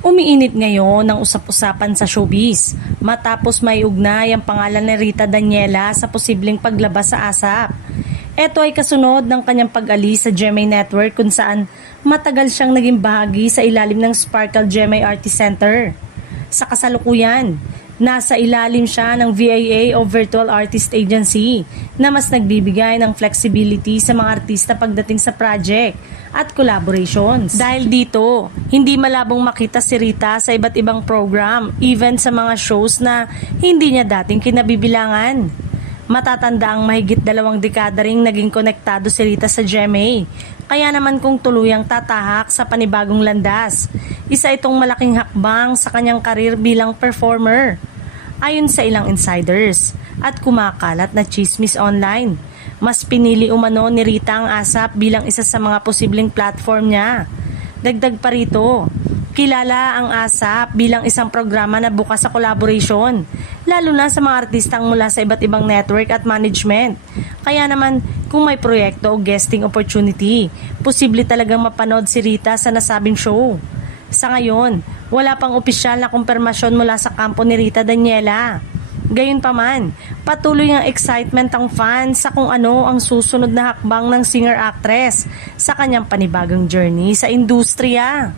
Umiinit ngayon ang usap-usapan sa showbiz matapos may ugnay ang pangalan ni Rita Daniela sa posibleng paglabas sa ASAP. Ito ay kasunod ng kanyang pag-alis sa GMA Network kung saan matagal siyang naging bahagi sa ilalim ng Sparkle GMA Artist Center. Sa kasalukuyan, nasa ilalim siya ng VAA o Virtual Artist Agency na mas nagbibigay ng flexibility sa mga artista pagdating sa project at collaborations. Dahil dito, hindi malabong makita si Rita sa iba't ibang program, even sa mga shows na hindi niya dating kinabibilangan. Matatanda ang mahigit 2 dekada ring naging konektado si Rita sa GMA. Kaya naman kung tuluyang tatahak sa panibagong landas, isa itong malaking hakbang sa kanyang karir bilang performer. Ayon sa ilang insiders at kumakalat na chismis online, mas pinili umano ni Rita ang ASAP bilang isa sa mga posibleng platform niya. Dagdag pa rito, kilala ang ASAP bilang isang programa na bukas sa collaboration, lalo na sa mga artistang mula sa iba't ibang network at management. Kaya naman, kung may proyekto o guesting opportunity, posible talagang mapanood si Rita sa nasabing show. Sa ngayon, wala pang opisyal na kumpirmasyon mula sa kampo ni Rita Daniela. Gayunpaman, patuloy ang excitement ng fans sa kung ano ang susunod na hakbang ng singer-actress sa kanyang panibagong journey sa industriya.